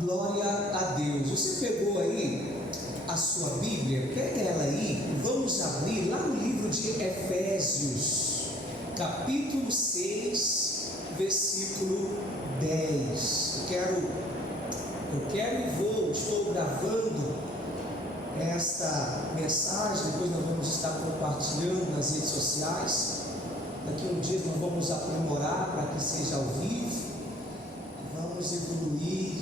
Glória a Deus. Você pegou aí a sua Bíblia? Pega ela aí. Vamos abrir lá no livro de Efésios, capítulo 6, versículo 10. Estou gravando esta mensagem, depois nós vamos estar compartilhando nas redes sociais. Daqui a um dia nós vamos aprimorar para que seja ao vivo. Vamos evoluir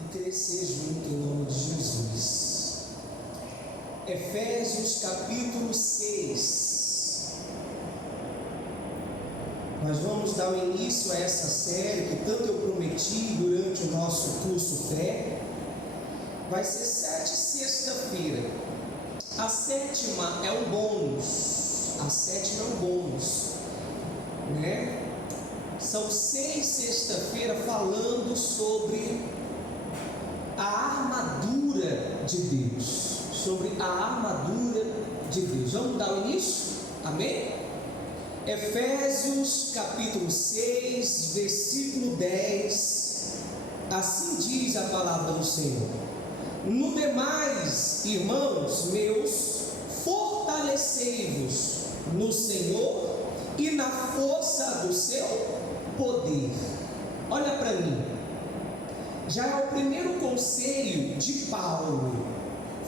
e crescer junto em nome de Jesus. Efésios capítulo 6. Nós vamos dar o início a essa série que tanto eu prometi durante o nosso curso Fé. Vai ser 7 sexta-feira. A sétima é um bônus. Né? São 6 sexta-feira falando sobre a armadura de Deus. Vamos dar o início? Amém? Efésios capítulo 6, versículo 10. Assim diz a palavra do Senhor: no demais, irmãos meus, fortalecei-vos no Senhor e na força do seu poder. Olha para mim, já é o primeiro conselho de Paulo: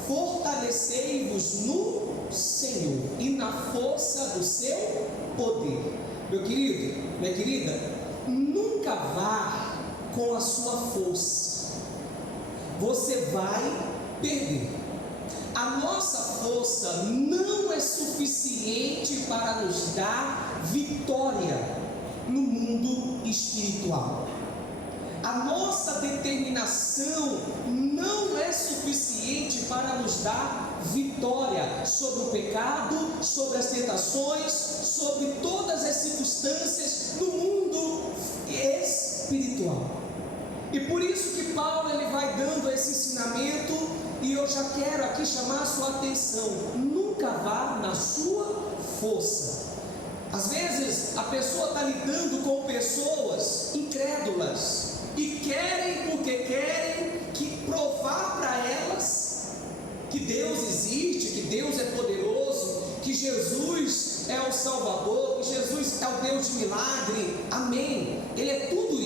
fortalecei-vos no Senhor e na força do seu poder. Meu querido, minha querida, nunca vá com a sua força, você vai perder. A nossa força não é suficiente para nos dar vitória no mundo espiritual. A nossa determinação não é suficiente para nos dar vitória sobre o pecado, sobre as tentações, sobre todas as circunstâncias do mundo espiritual. E por isso que Paulo ele vai dando esse ensinamento, e eu já quero aqui chamar a sua atenção: nunca vá na sua força. Às vezes a pessoa está lidando com pessoas incrédulas e querem que provar para elas que Deus existe, que Deus é poderoso, que Jesus é o Salvador, que Jesus é o Deus de milagre. Amém. Ele é tudo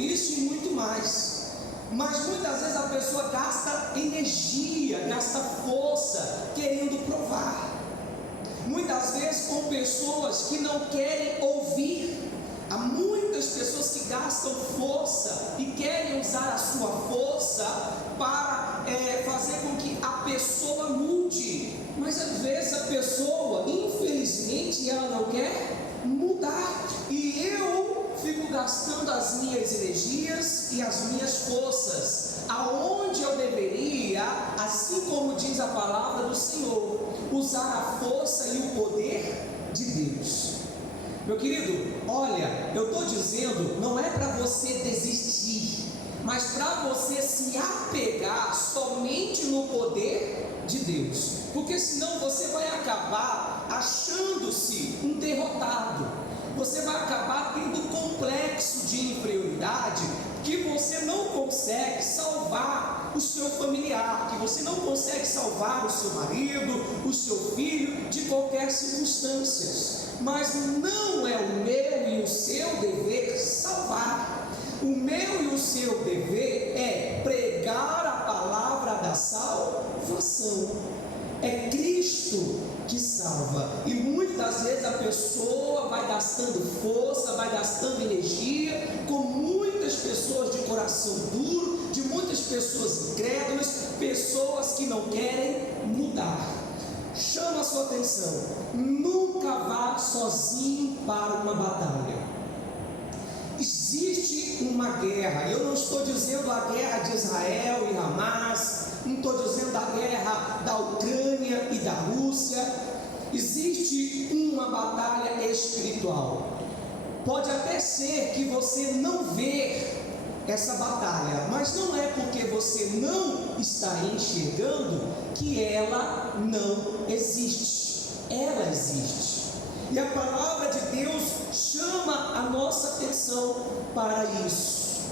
isso e muito mais. Mas muitas vezes a pessoa gasta energia, gasta força querendo provar. Muitas vezes com pessoas que não querem ouvir. Há muitas pessoas que gastam força e querem usar a sua força para fazer com que a pessoa mude. Mas às vezes a pessoa, infelizmente, ela não quer mudar. E eu fico gastando as minhas energias e as minhas forças aonde eu deveria, assim como diz a palavra do Senhor, usar a força e o poder de Deus. Meu querido, olha, eu estou dizendo, não é para você desistir, mas para você se apegar somente no poder de Deus, porque senão você vai acabar achando-se um derrotado. Você vai acabar tendo complexo de inferioridade, que você não consegue salvar o seu familiar, que você não consegue salvar o seu marido, o seu filho, de qualquer circunstância. Mas não é o meu e o seu dever salvar. O meu e o seu dever é pregar a palavra da salvação. É Cristo que salva. E muitas vezes a pessoa vai gastando força, vai gastando energia com muitas pessoas de coração duro, de muitas pessoas incrédulas, pessoas que não querem mudar. Chama a sua atenção: nunca vá sozinho para uma batalha. Existe uma guerra. Eu não estou dizendo a guerra de Israel e Hamas, não estou dizendo a guerra da Ucrânia e da Rússia. Existe uma batalha espiritual. Pode até ser que você não vê essa batalha, mas não é porque você não está enxergando que ela não existe. Ela existe. E a palavra de Deus chama a nossa atenção para isso.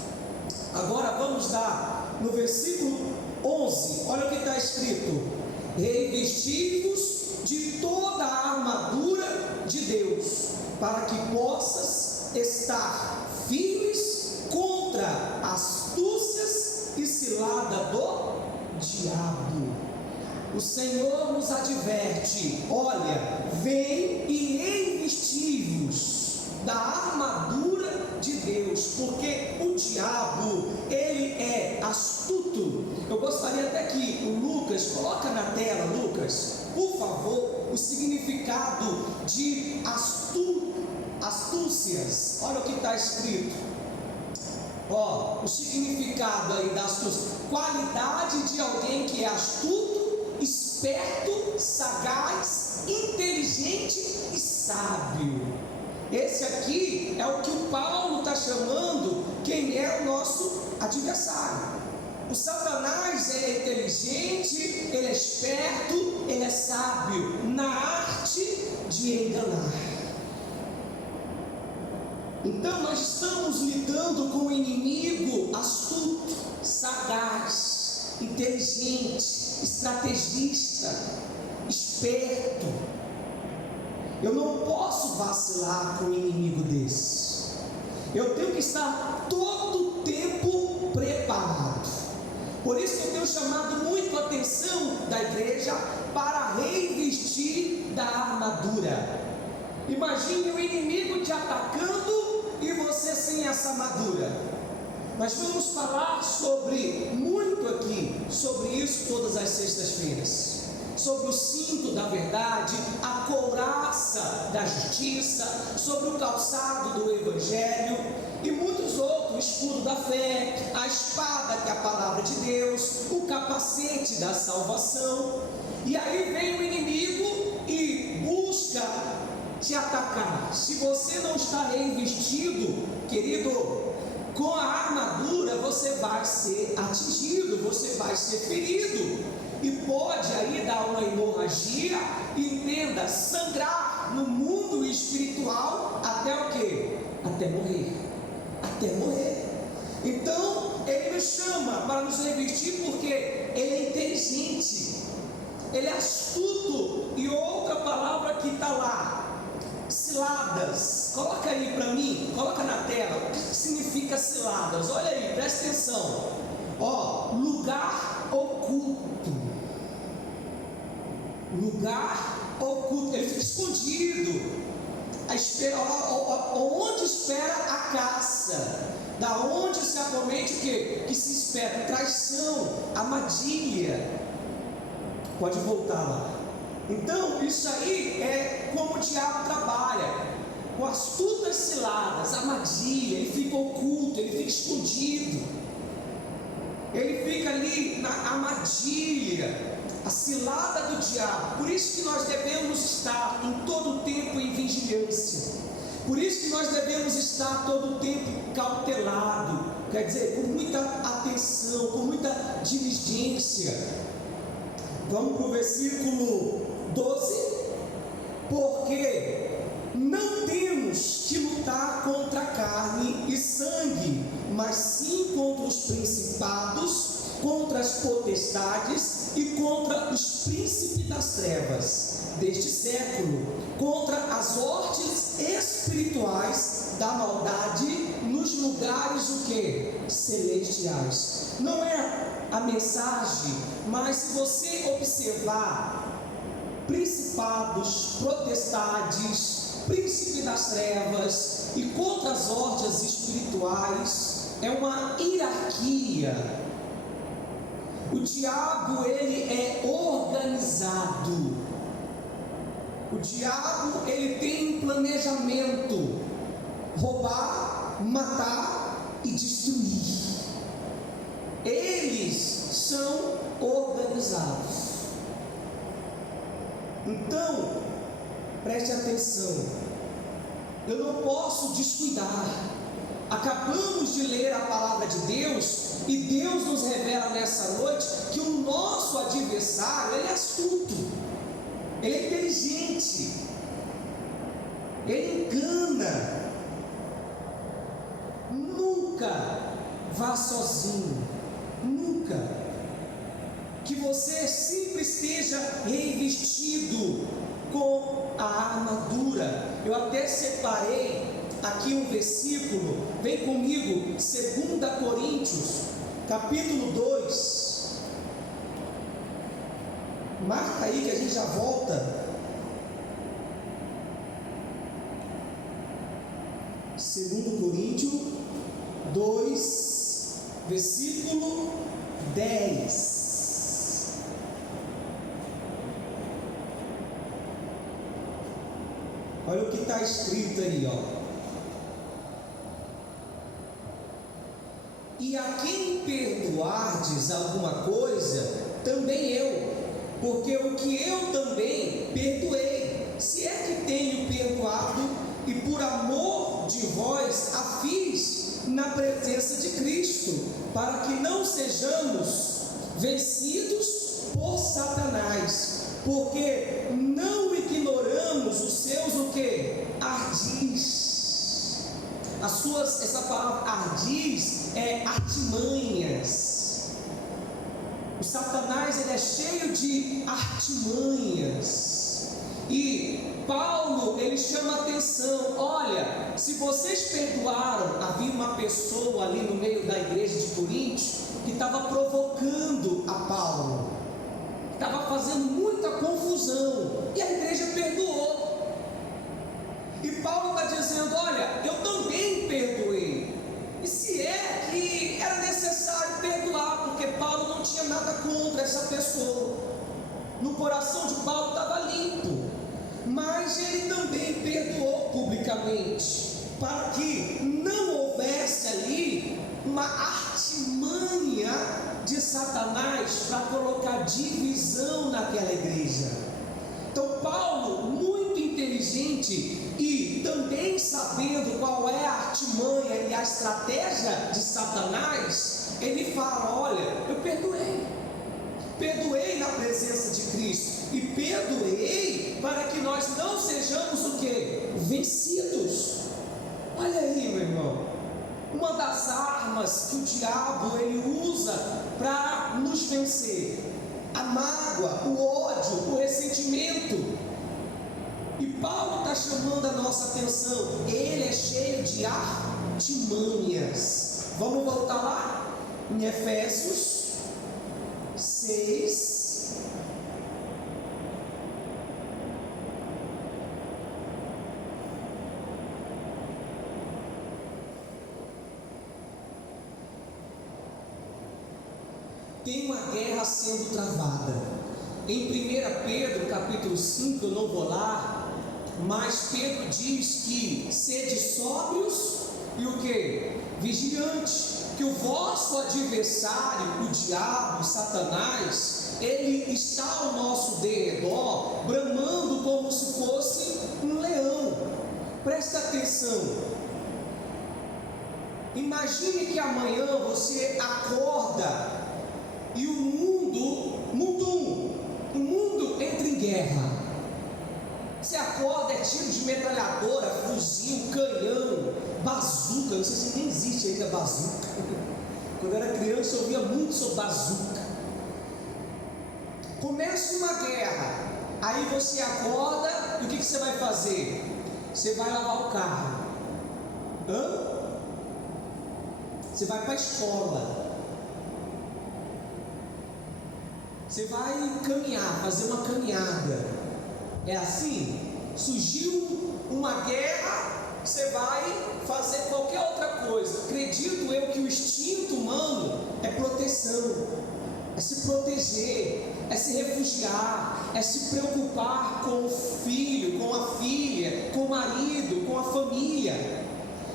Agora vamos dar no versículo 11, olha o que está escrito: revesti-vos de toda a armadura de Deus, para que possas estar firmes contra astúcias e cilada do diabo. O Senhor nos adverte: olha, vem e revesti-vos da armadura de Deus, porque o diabo, ele é astuto. Eu gostaria até que o Lucas, coloca na tela, Lucas, por favor, o significado de astúcias. Olha o que está escrito. O significado aí da astúcia: qualidade de alguém que é astuto, esperto, sagaz, inteligente e sábio. Esse aqui é o que o Paulo está chamando quem é o nosso adversário. O Satanás é inteligente, ele é esperto, ele é sábio na arte de enganar. Então nós estamos lidando com um inimigo astuto, sagaz, inteligente, estrategista, esperto. Eu não posso vacilar com um inimigo desse. Eu tenho que estar todo o tempo preparado. Por isso que eu tenho chamado muito a atenção da igreja para revestir da armadura. Imagine o inimigo te atacando e você sem essa armadura. Nós vamos falar muito aqui sobre isso todas as sextas-feiras. Sobre o cinto da verdade, a couraça da justiça, sobre o calçado do evangelho e muitos outros, o escudo da fé, a espada que é a palavra de Deus, o capacete da salvação. E aí vem o inimigo e busca te atacar. Se você não está revestido, querido, com a armadura, você vai ser atingido, você vai ser ferido. E pode aí dar uma hemorragia, entenda, sangrar no mundo espiritual até o quê? Até morrer. Até morrer. Então, ele nos chama para nos revestir porque ele é inteligente, ele é astuto. E outra palavra que está lá, ciladas. Coloca aí para mim, coloca na tela, o que significa ciladas? Olha aí, presta atenção. Lugar oculto. Lugar oculto, ele fica escondido. Onde espera a caça? Da onde se acomete o quê? Que se espera traição, armadilha. Pode voltar lá. Então, isso aí é como o diabo trabalha, com astutas ciladas, armadilha. Ele fica oculto, ele fica escondido, ele fica ali na armadilha, a cilada do diabo. Por isso que nós devemos estar em todo o tempo em vigilância. Por isso que nós devemos estar todo o tempo cautelado, quer dizer, com muita atenção, com muita diligência. Vamos para o versículo 12. Porque não temos que lutar contra carne e sangue, mas sim contra os principados, contra as potestades e contra os príncipes das trevas deste século, contra as hostes espirituais da maldade nos lugares o que? Celestiais. Não é a mensagem, mas se você observar, principados, potestades, príncipe das trevas e contra as hostes espirituais, é uma hierarquia. O diabo, ele é organizado. O diabo, ele tem um planejamento: roubar, matar e destruir. Eles são organizados. Então, preste atenção, eu não posso descuidar. Acabamos de ler a palavra de Deus e Deus nos revela nessa noite que o nosso adversário, ele é astuto, ele é inteligente, ele engana. Nunca vá sozinho, nunca. Que você sempre esteja revestido com a armadura. Eu até separei aqui um versículo, vem comigo, 2 Coríntios, capítulo 2. Marca aí que a gente já volta. 2 Coríntios 2, versículo 10. Olha o que está escrito aí, ó. E a quem perdoardes alguma coisa, também eu, porque o que eu também perdoei, se é que tenho perdoado, e por amor de vós a fiz na presença de Cristo, para que não sejamos vencidos por Satanás, porque não ignoramos os seus o que? Ardis. Essa palavra ardis é artimanhas. O Satanás, ele é cheio de artimanhas. E Paulo, ele chama a atenção: olha, se vocês perdoaram, havia uma pessoa ali no meio da igreja de Coríntios que estava provocando a Paulo, estava fazendo muita confusão, e a igreja perdoou. E Paulo está dizendo: olha, eu também perdoei. E se é que era necessário perdoar, porque Paulo não tinha nada contra essa pessoa, no coração de Paulo estava limpo, mas ele também perdoou publicamente, para que não houvesse ali uma artimanha de Satanás para colocar divisão naquela igreja. Então Paulo, muito inteligente e também sabendo qual é a artimanha e a estratégia de Satanás, ele fala: olha, eu perdoei na presença de Cristo, e perdoei para que nós não sejamos o que? Vencidos. Olha aí, meu irmão, uma das armas que o diabo ele usa para nos vencer: a mágoa, o ódio, o ressentimento. E Paulo está chamando a nossa atenção, ele é cheio de artimanhas. Vamos voltar lá em Efésios 6. Tem uma guerra sendo travada. Em 1 Pedro capítulo 5, eu não vou lá, mas Pedro diz que sede sóbrios e o que? Vigilantes, que o vosso adversário, o diabo, Satanás, ele está ao nosso derredor, bramando como se fosse um leão. Presta atenção. Imagine que amanhã você acorda e o mundo entra em guerra. Você acorda, é tiro de metralhadora, fuzil, canhão, bazuca. Não sei se nem existe ainda bazuca. Quando eu era criança eu ouvia muito sobre bazuca. Começa uma guerra, aí você acorda e o que você vai fazer? Você vai lavar o carro. Você vai para a escola. Você vai caminhar, fazer uma caminhada. É assim? Surgiu uma guerra, você vai fazer qualquer outra coisa. Acredito eu que o instinto humano é proteção, é se proteger, é se refugiar, é se preocupar com o filho, com a filha, com o marido, com a família.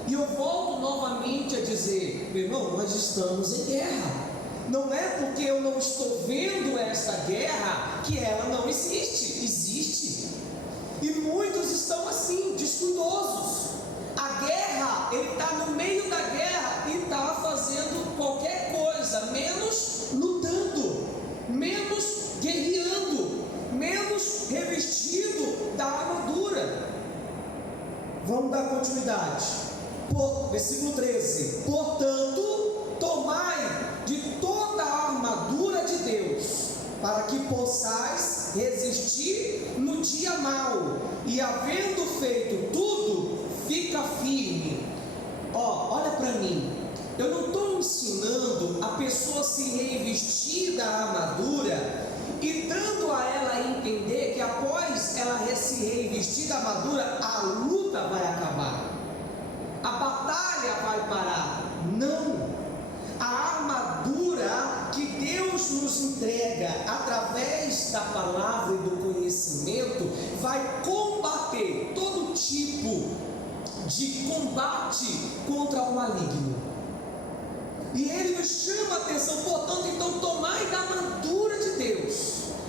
E eu volto novamente a dizer: meu irmão, nós estamos em guerra. Não é porque eu não estou vendo essa guerra que ela não existe. Existe. E muitos estão assim, descuidosos. A guerra, ele está no meio da guerra e está fazendo qualquer coisa, menos lutando, menos guerreando, menos revestido da armadura. e havendo feito tudo, fica firme. Olha para mim, eu não estou ensinando a pessoa se revestir da armadura e dando a ela a entender que após ela se revestir da armadura, a luta vai acabar, a batalha vai parar. Não, a armadura que Deus nos entrega através da palavra e do conhecimento vai combater todo tipo de combate contra o maligno. E ele nos chama a atenção, portanto, então tomai da armadura de Deus,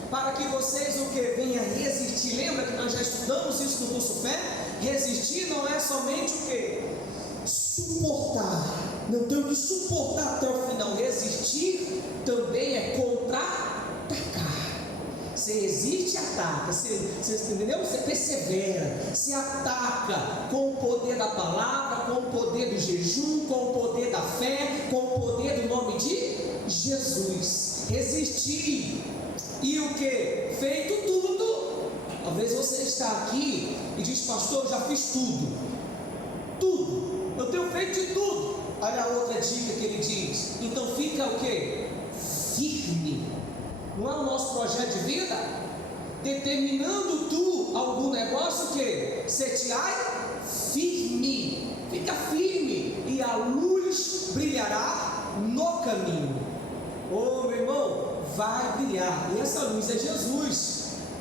para que vocês o que venha resistir. Lembra que nós já estudamos isso no curso Fé? Resistir não é somente o que? Suportar. Não tenho que suportar até o final. Resistir também é contra-atacar. Você resiste e ataca. Você entendeu? Você persevera. Você ataca com o poder da palavra, com o poder do jejum, com o poder da fé, com o poder do nome de Jesus. Resistir. E o que? Feito tudo. Talvez você está aqui e diz: pastor, eu já fiz tudo. Tudo. Eu tenho feito de tudo. Olha a outra dica que ele diz. Então fica o que? Firme. Não é o nosso projeto de vida? Determinando tu algum negócio que? Setiai firme. Fica firme. E a luz brilhará no caminho. Meu irmão, vai brilhar. E essa luz é Jesus.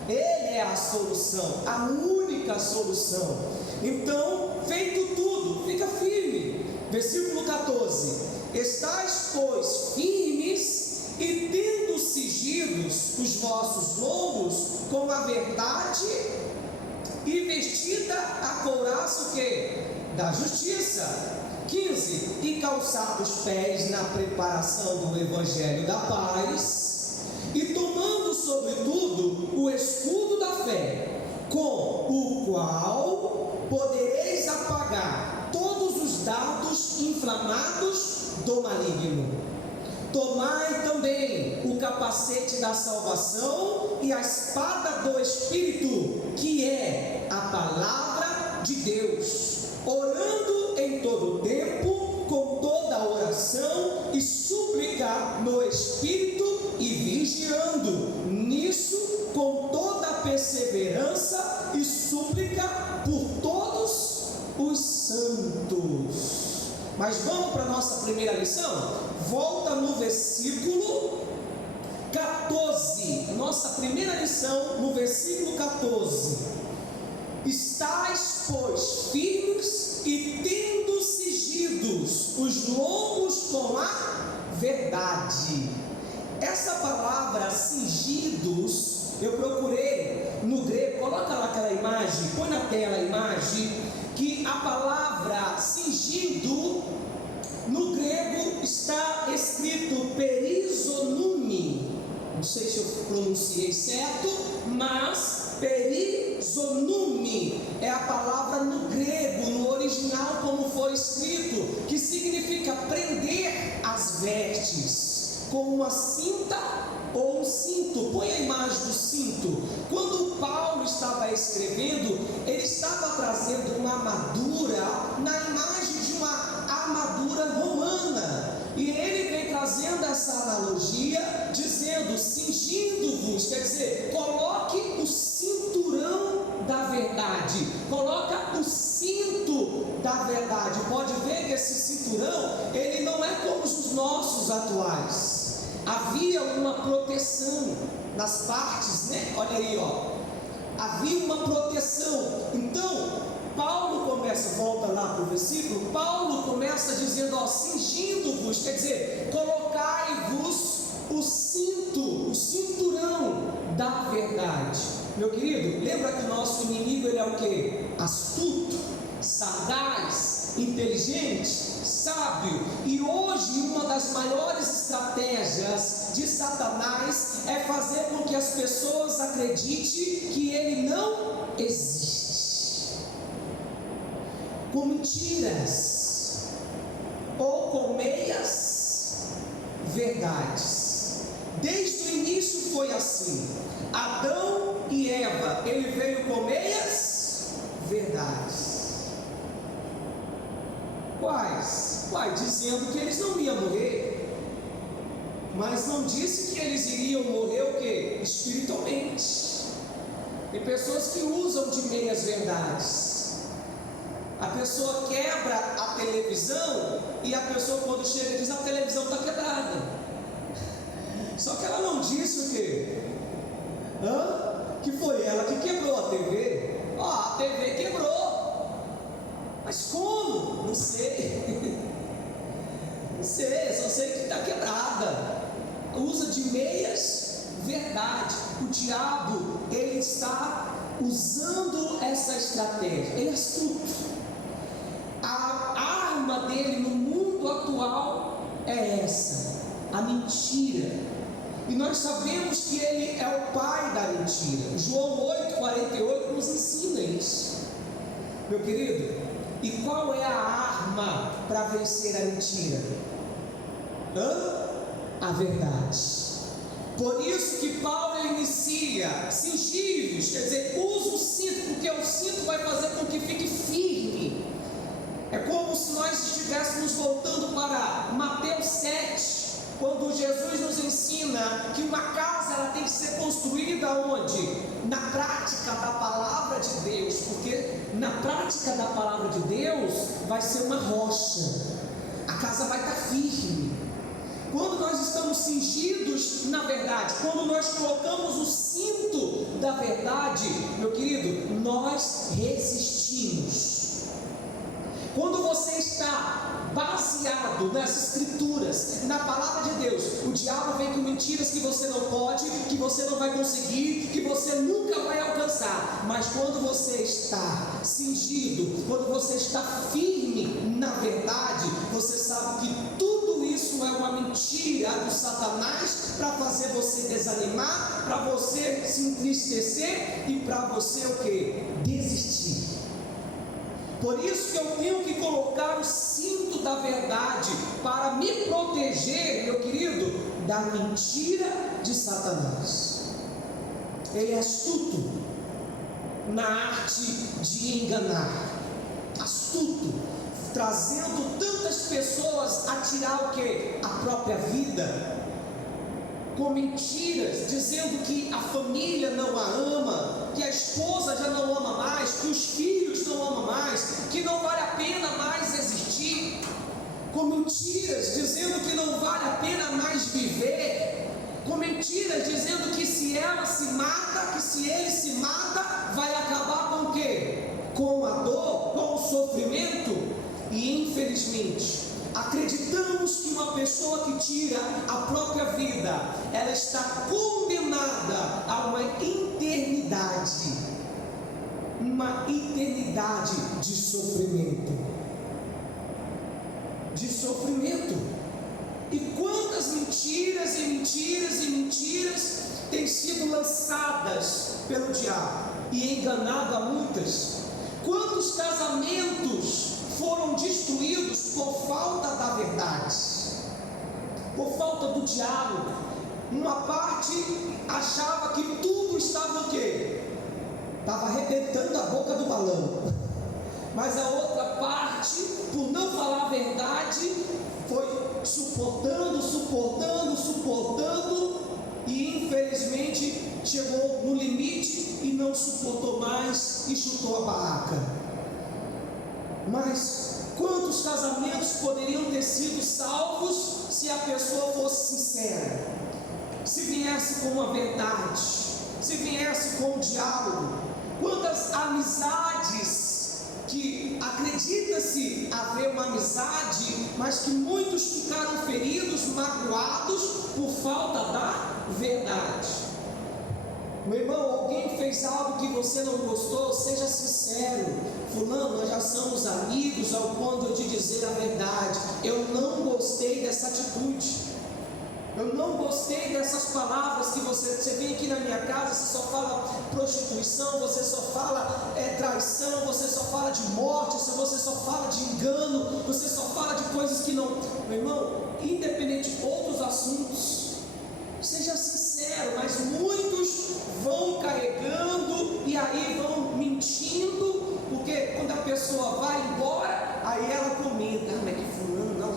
Ele é a solução, a única solução. Então, feito tudo, fica firme. Versículo 14: estais, pois, firmes, e tendo cingidos os vossos lombos com a verdade, e vestida a couraça o quê? Da justiça. 15: e calçados os pés na preparação do evangelho da paz, e tomando sobretudo o escudo da fé, com o qual podereis apagar todos os dardos inflamados do maligno. Tomai também o capacete da salvação e a espada do Espírito, que é a palavra de Deus, orando em todo tempo, com toda oração e súplica no Espírito, e vigiando nisso com toda perseverança e súplica por todos os santos. Mas vamos para a nossa primeira lição? Volta no versículo 14. Nossa primeira lição no versículo 14. Estais, pois, firmes e tendo cingidos os lombos com a verdade. Essa palavra cingidos, eu procurei no grego. Coloca lá aquela imagem, põe na tela a imagem, que a palavra cingido no grego está escrito perizonume. Não sei se eu pronunciei certo, mas perizonume é a palavra no grego, no original como foi escrito, que significa prender as vestes com uma cinta ou um cinto. Põe a imagem do cinto. Quando Paulo estava escrevendo, ele estava trazendo uma armadura na imagem de uma armadura romana, e ele vem trazendo essa analogia, dizendo: cingindo-vos, quer dizer, coloque o cinturão da verdade, coloca o cinto da verdade. Pode ver que esse cinturão, ele não é como os nossos atuais. Havia uma proteção nas partes, né? Olha aí, havia uma proteção. Então, Paulo começa, volta lá para o versículo, Paulo começa dizendo: cingindo-vos, quer dizer, colocai-vos o cinto, o cinturão da verdade. Meu querido, lembra que o nosso inimigo, ele é o que? Astuto, sagaz, inteligente, sábio. E hoje uma das maiores estratégias de Satanás é fazer com que as pessoas acreditem que ele não existe, com mentiras ou com meias verdades. Desde o início foi assim. Adão e Eva, ele veio com meias Uai, dizendo que eles não iam morrer, mas não disse que eles iriam morrer o quê? Espiritualmente. Tem pessoas que usam de meias verdades. A pessoa quebra a televisão e a pessoa quando chega diz: a televisão está quebrada. Só que ela não disse o quê? Que foi ela que quebrou a TV. A TV quebrou. Mas como? Não sei. Não sei, só sei que está quebrada. Usa de meias verdade. O diabo, ele está usando essa estratégia. Ele é astuto. A arma dele no mundo atual é essa: a mentira. E nós sabemos que ele é o pai da mentira. João 8,48 nos ensina isso, meu querido. E qual é a arma para vencer a mentira? A verdade. Por isso que Paulo inicia: cingivos, quer dizer, usa o cinto, porque o cinto vai fazer com que fique firme. É como se nós estivéssemos voltando para Mateus 7, quando Jesus nos ensina que uma casa ela tem que ser construída onde? Na prática da palavra de Deus, porque na prática da palavra de Deus vai ser uma rocha, a casa vai estar firme. Quando nós estamos cingidos na verdade, quando nós colocamos o cinto da verdade, meu querido, nós resistimos. Quando você está baseado nas escrituras, na palavra de Deus, o diabo vem com mentiras que você não pode, que você não vai conseguir, que você nunca vai alcançar. Mas quando você está cingido, quando você está firme na verdade, você sabe que tudo isso é uma mentira do Satanás para fazer você desanimar, para você se entristecer e para você o quê? Desistir. Por isso que eu tenho que colocar o cinto da verdade para me proteger, meu querido, da mentira de Satanás. Ele é astuto na arte de enganar, astuto, trazendo tantas pessoas a tirar o que? A própria vida, com mentiras, dizendo que a família não a ama, que a esposa já não ama mais, que os filhos não amam mais, que não vale a pena mais existir, com mentiras, dizendo que não vale a pena mais viver, com mentiras, dizendo que se ela se mata, que se ele se mata, vai acabar com o quê? Com a dor, com o sofrimento. E infelizmente acreditamos que uma pessoa que tira a própria vida, ela está condenada a uma eternidade de sofrimento. E quantas mentiras e mentiras e mentiras têm sido lançadas pelo diabo e enganado a muitas? Quantos casamentos foram destruídos por falta da verdade, por falta do diálogo? Uma parte achava que tudo estava o quê? Estava arrebentando a boca do balão, mas a outra parte, por não falar a verdade, foi suportando, e infelizmente chegou no limite e não suportou mais e chutou a barraca. Mas quantos casamentos poderiam ter sido salvos se a pessoa fosse sincera, se viesse com uma verdade, se viesse com um diálogo? Quantas amizades que acredita-se haver uma amizade, mas que muitos ficaram feridos, magoados por falta da verdade. Meu irmão, alguém fez algo que você não gostou, seja sincero. Fulano, nós já somos amigos ao ponto de dizer a verdade. Eu não gostei dessa atitude. Eu não gostei dessas palavras que você vem aqui na minha casa, você só fala prostituição, você só fala traição, você só fala de morte, você só fala de engano, você só fala de coisas que não... Meu irmão, independente de outros assuntos, seja sincero, mas muitos vão carregando e aí vão mentindo, porque quando a pessoa vai embora, aí ela comenta: mas que fulano, não,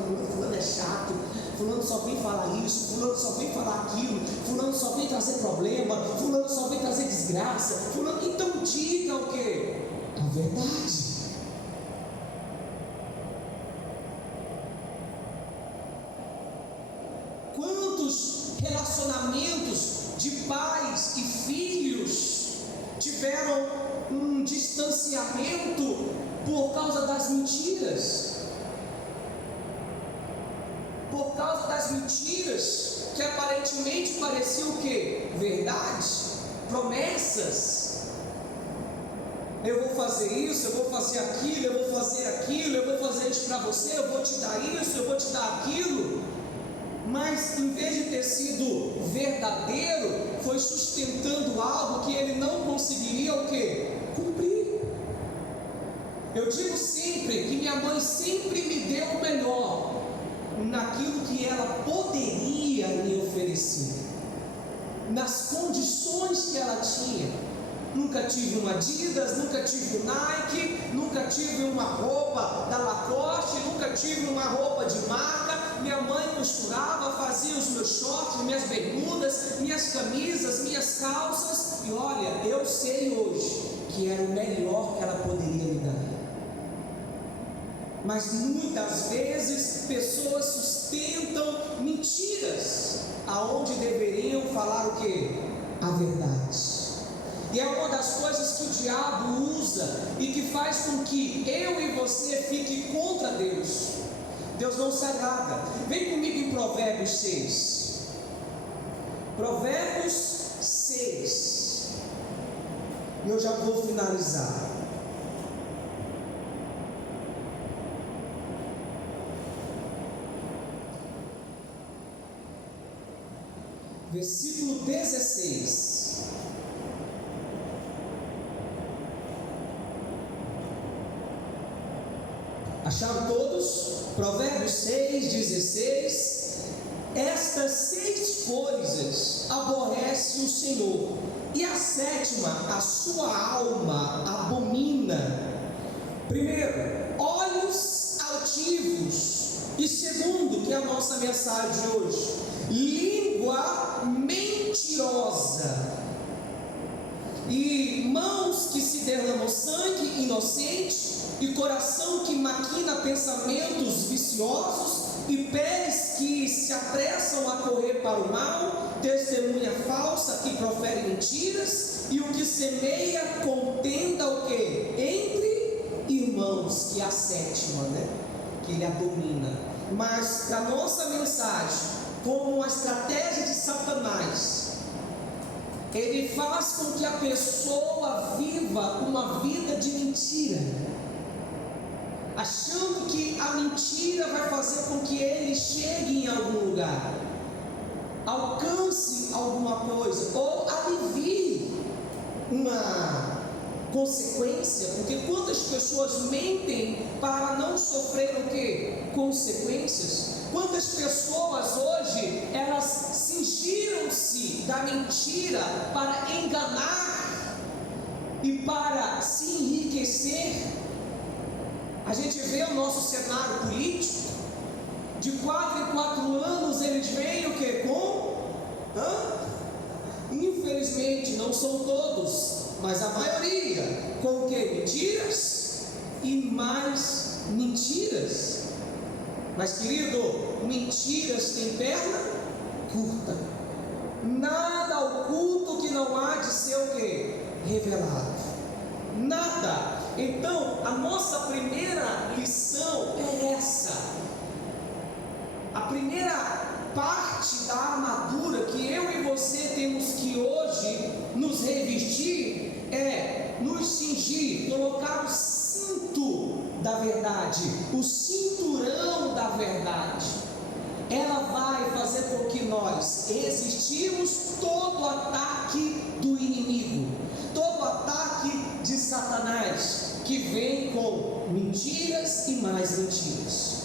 vem falar isso, fulano só vem falar aquilo, fulano só vem trazer problema, fulano só vem trazer desgraça, fulano. Então diga o quê? A verdade. Quantos relacionamentos de pais e filhos tiveram um distanciamento por causa das mentiras? Por causa das mentiras que aparentemente pareciam o quê? Verdade, promessas. Eu vou fazer isso, eu vou fazer aquilo, eu vou fazer aquilo, eu vou fazer isso para você, eu vou te dar isso, eu vou te dar aquilo. Mas em vez de ter sido verdadeiro, foi sustentando algo que ele não conseguiria o quê? Cumprir. Eu digo sempre que minha mãe sempre me deu o melhor naquilo que ela poderia me oferecer, nas condições que ela tinha. Nunca tive uma Adidas, nunca tive um Nike, nunca tive uma roupa da Lacoste, nunca tive uma roupa de marca. Minha mãe costurava, fazia os meus shorts, minhas bermudas, minhas camisas, minhas calças. E olha, eu sei hoje que era o melhor que ela poderia me dar. Mas muitas vezes pessoas sustentam mentiras, aonde deveriam falar o quê? A verdade. E é uma das coisas que o diabo usa e que faz com que eu e você fique contra Deus. Deus não se agrada. Vem comigo em Provérbios 6. Provérbios 6. E eu já vou finalizar. Versículo 16. Acharam todos? Provérbios 6, 16. Estas 6 coisas aborrece o Senhor, e a 7ª a sua alma abomina. Primeiro, olhos altivos. E segundo, que é a nossa mensagem de hoje, língua mentirosa. E mãos que se derramam sangue inocente, e coração que maquina pensamentos viciosos, e pés que se apressam a correr para o mal, testemunha falsa que profere mentiras, e o que semeia contenda o quê? Entre irmãos, que é a 7ª, que ele abomina. Mas a nossa mensagem, como uma estratégia de Satanás, ele faz com que a pessoa viva uma vida de mentira, achando que a mentira vai fazer com que ele chegue em algum lugar, alcance alguma coisa, ou alivie uma consequência. Porque quantas pessoas mentem para não sofrer o quê? Consequências. Quantas pessoas hoje, elas cingiram-se da mentira para enganar e para se enriquecer. A gente vê o nosso cenário político, de 4 em 4 anos eles vêm o que? Infelizmente, não são todos, mas a maioria, com o que? Mentiras e mais mentiras. Mas querido, mentiras têm perna curta. Nada oculto que não há de ser o que? Revelado. Nada. Então, a nossa primeira lição é essa. A primeira parte da armadura que eu e você temos que hoje nos revestir é nos cingir, colocar o cinto da verdade, o cinturão da verdade. Ela vai fazer com que nós resistimos todo ataque do inimigo, todo ataque de Satanás, que vem com mentiras e mais mentiras.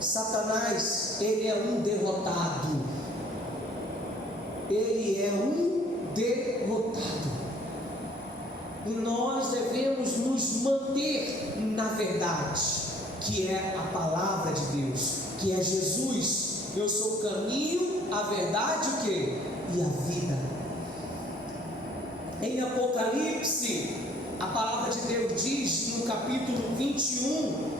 Satanás, ele é um derrotado. Ele é um derrotado. E nós devemos nos manter na verdade, que é a palavra de Deus, que é Jesus eu sou o caminho, a verdade, o quê? E a vida. Em Apocalipse, a palavra de Deus diz no capítulo 21,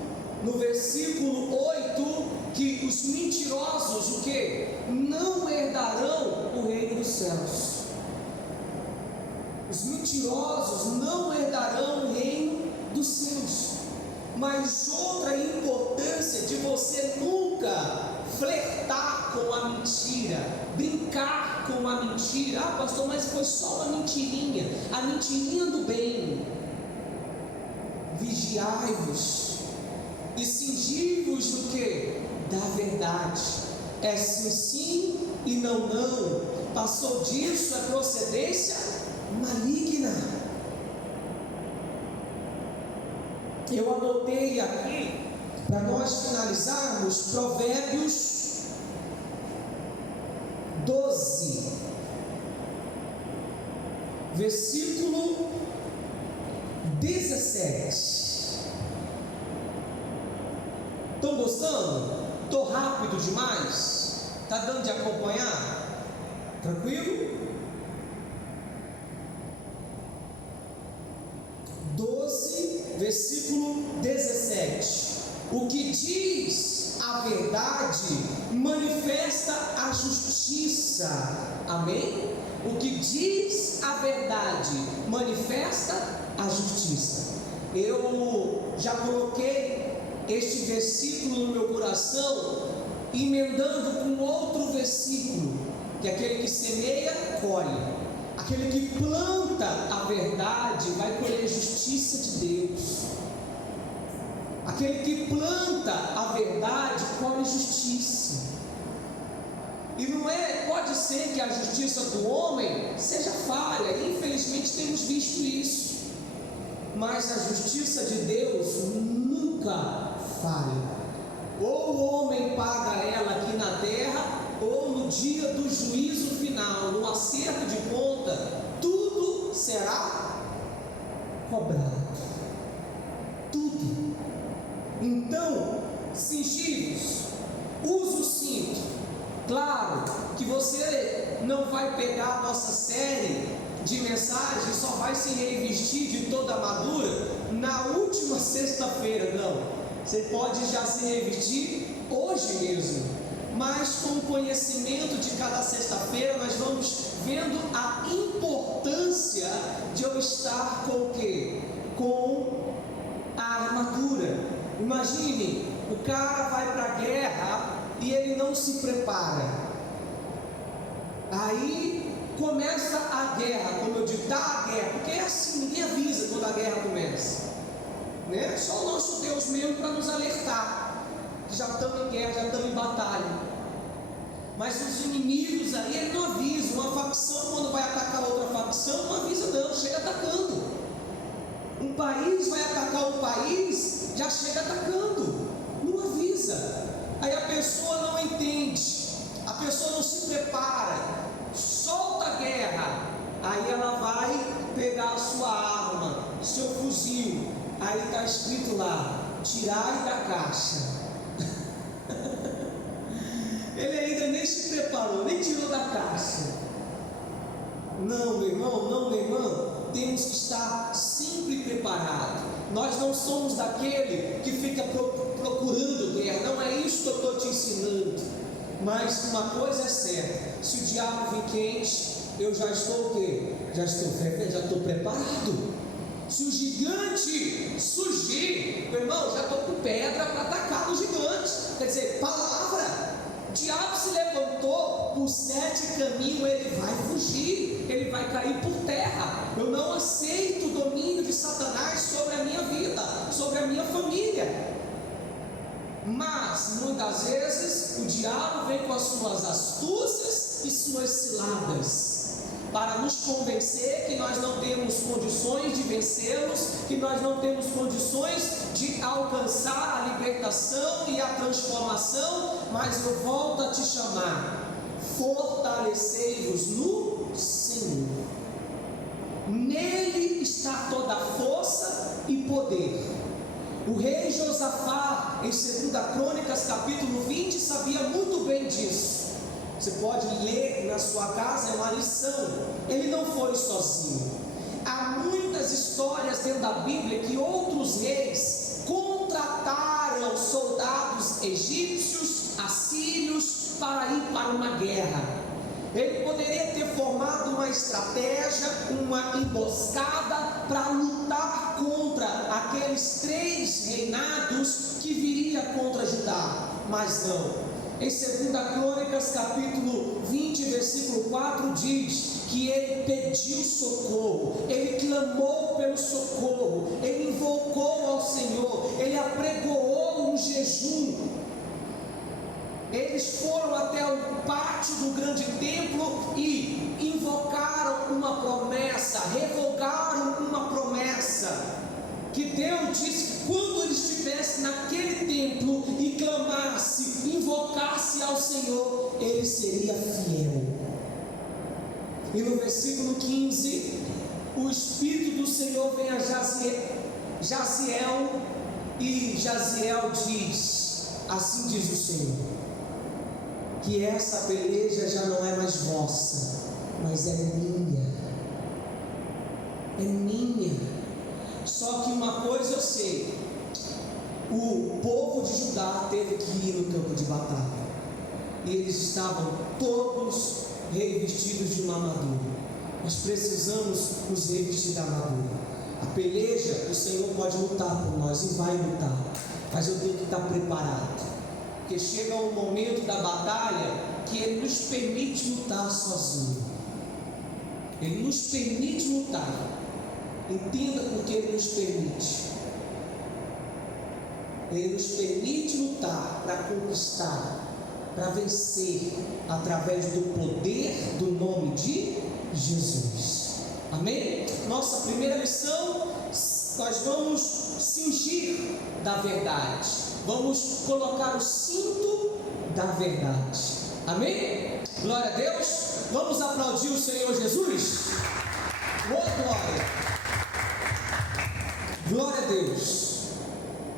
no versículo 8, que os mentirosos, o quê? Não herdarão o reino dos céus. Os mentirosos não herdarão o reino dos céus. Mas outra importância de você nunca flertar com a mentira, brincar com a mentira. Ah, pastor, mas foi só uma mentirinha, a mentirinha do bem. Vigiai-vos e cingi-vos do que? Da verdade. É sim, sim e não, não. Passou disso, é procedência maligna. Eu anotei aqui, para nós finalizarmos, Provérbios 12, versículo 17. Estão gostando? Estou rápido demais? Está dando de acompanhar? Tranquilo? 12, versículo 17. O que diz a verdade manifesta a justiça. Amém? O que diz a verdade manifesta a justiça. Eu já coloquei este versículo no meu coração, emendando com outro versículo, que é aquele que semeia, colhe. Aquele que planta a verdade vai colher justiça de Deus. Aquele que planta a verdade colhe justiça. E não é, pode ser que a justiça do homem seja falha, infelizmente temos visto isso. Mas a justiça de Deus nunca falha. Ou o homem paga ela aqui na terra, ou no dia do juízo final, no acerto de conta, tudo será cobrado. Tudo. Então, cingivos, use o cinto. Claro que você não vai pegar a nossa série de mensagens, só vai se revestir de toda a armadura na última sexta-feira, não. Você pode já se revestir hoje mesmo, mas com o conhecimento de cada sexta-feira nós vamos vendo a importância de eu estar com o quê? Com a armadura. Imagine, o cara vai para a guerra e ele não se prepara. Aí começa a guerra, como eu digo, a guerra, porque é assim, ninguém avisa quando a guerra começa, né? Só o nosso Deus mesmo para nos alertar que já estamos em guerra, já estamos em batalha. Mas os inimigos aí, ele não avisa. Uma facção, quando vai atacar outra facção, não avisa não, chega atacando. Um país vai atacar um país, já chega atacando, não avisa. Aí a pessoa não entende, a pessoa não se prepara, solta a guerra, aí ela vai pegar a sua arma, seu fuzil, aí está escrito lá, tirai da caixa. Ele ainda nem se preparou, nem tirou da caixa. Não, meu irmão, não, minha irmã, temos que estar sempre preparados. Nós não somos daquele que fica procurando guerra, não é isso que eu estou te ensinando. Mas uma coisa é certa, se o diabo vir quente, eu já estou o quê? Já estou preparado. Se o gigante surgir, meu irmão, já estou com pedra para atacar o gigante. Quer dizer, palavra. O diabo se levantou por 7 caminhos, ele vai fugir, ele vai cair por terra. Eu não aceito o domínio de Satanás sobre a minha vida, sobre a minha família. Mas muitas vezes o diabo vem com as suas astúcias e suas ciladas para nos convencer que nós não temos condições de vencê-los, que nós não temos condições de alcançar a libertação e a transformação. Mas eu volto a te chamar: fortalecei-vos no Senhor, nele está toda a força e poder. O rei Josafá, em 2 Crônicas capítulo 20, sabia muito bem disso. Você pode ler na sua casa, é uma lição. Ele não foi sozinho. Há muitas histórias dentro da Bíblia que outros reis contrataram soldados egípcios, assírios, para ir para uma guerra. Ele poderia ter formado uma estratégia, uma emboscada para lutar contra aqueles 3 reinados que viria contra Judá, mas não. Em 2 Crônicas capítulo 20, versículo 4 diz que ele pediu socorro, ele clamou pelo socorro, ele invocou ao Senhor, ele apregoou um jejum. Eles foram até o pátio do grande templo e invocaram uma promessa, revogaram uma promessa, que Deus disse que quando ele estivesse naquele templo e clamasse, invocasse ao Senhor, ele seria fiel. E no versículo 15, o Espírito do Senhor vem a Jaziel, e Jaziel diz: assim diz o Senhor, que essa peleja já não é mais vossa, mas é minha. É minha. Só que uma coisa eu sei: o povo de Judá teve que ir no campo de batalha, e eles estavam todos revestidos de uma armadura. Nós precisamos nos revestir da armadura. A peleja, o Senhor pode lutar por nós e vai lutar, mas eu tenho que estar preparado. Porque chega um momento da batalha que Ele nos permite lutar sozinho. Ele nos permite lutar. Entenda por que Ele nos permite. Ele nos permite lutar para conquistar, para vencer, através do poder do nome de Jesus. Amém? Nossa primeira lição, nós vamos cingir da verdade. Vamos colocar o cinto da verdade. Amém? Glória a Deus. Vamos aplaudir o Senhor Jesus. Boa glória. Glória a Deus.